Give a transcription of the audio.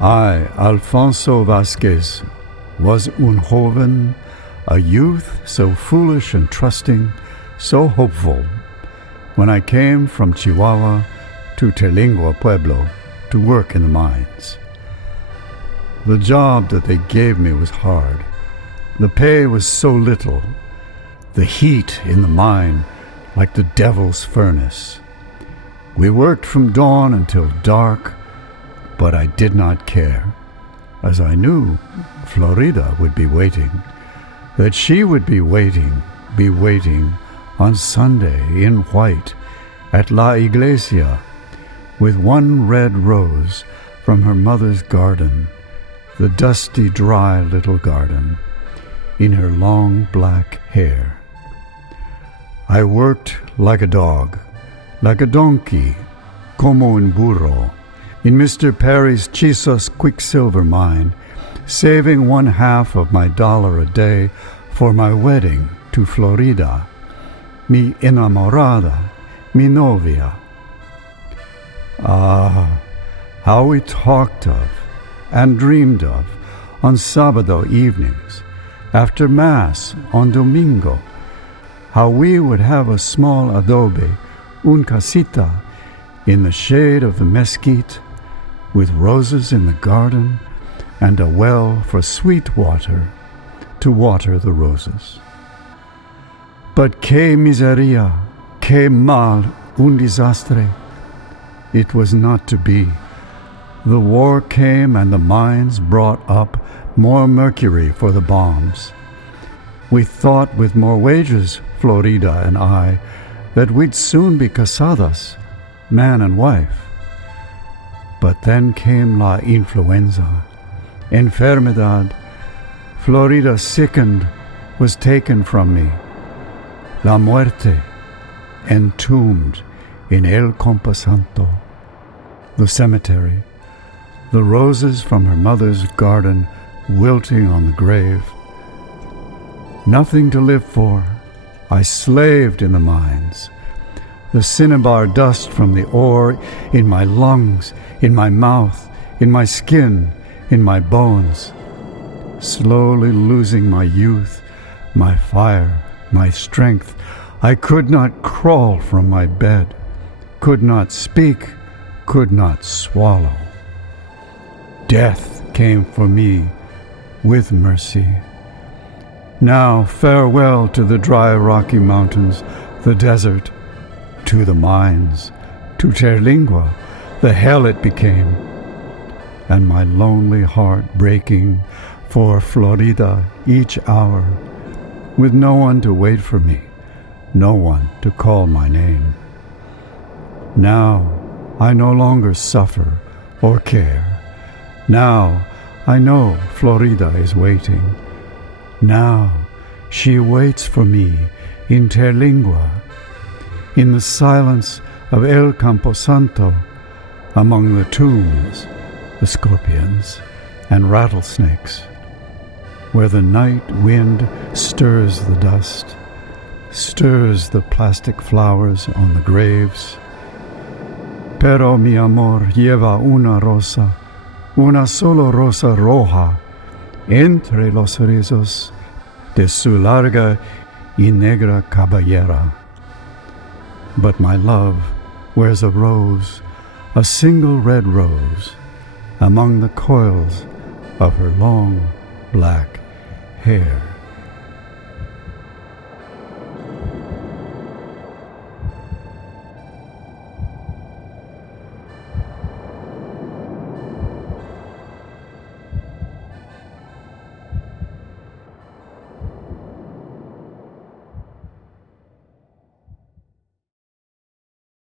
I, Alfonso Vasquez, was un joven, a youth so foolish and trusting, so hopeful, when I came from Chihuahua to Terlingua Pueblo to work in the mines. The job that they gave me was hard. The pay was so little, the heat in the mine like the devil's furnace. We worked from dawn until dark, but I did not care, as I knew Florida would be waiting, that she would be waiting on Sunday in white at La Iglesia with one red rose from her mother's garden, the dusty, dry little garden, in her long black hair. I worked like a dog, like a donkey, como un burro, in Mr. Perry's Chisos quicksilver mine, saving $1/2 of my dollar a day for my wedding to Florida, mi enamorada, mi novia. Ah, how we talked of and dreamed of on Sábado evenings, after Mass on Domingo, how we would have a small adobe, un casita, in the shade of the mesquite, with roses in the garden and a well for sweet water to water the roses. But que miseria, que mal, un desastre. It was not to be. The war came and the mines brought up more mercury for the bombs. We thought with more wages, Florida and I, that we'd soon be casadas, man and wife. But then came la influenza, enfermedad. Florida sickened, was taken from me. La muerte, entombed in El Camposanto, the cemetery, the roses from her mother's garden wilting on the grave. Nothing to live for. I slaved in the mines. The cinnabar dust from the ore in my lungs, in my mouth, in my skin, in my bones. Slowly losing my youth, my fire, my strength. I could not crawl from my bed, could not speak, could not swallow. Death came for me with mercy. Now farewell to the dry Rocky Mountains, the desert, to the mines, to Terlingua, the hell it became, and my lonely heart breaking for Florida each hour, with no one to wait for me, no one to call my name. Now I no longer suffer or care. Now I know Florida is waiting. Now she waits for me in Terlingua, in the silence of El Camposanto, among the tombs, the scorpions, and rattlesnakes, where the night wind stirs the dust, stirs the plastic flowers on the graves. Pero mi amor lleva una rosa, una solo rosa roja, entre los rizos de su larga y negra cabellera. But my love wears a rose, a single red rose, among the coils of her long black hair.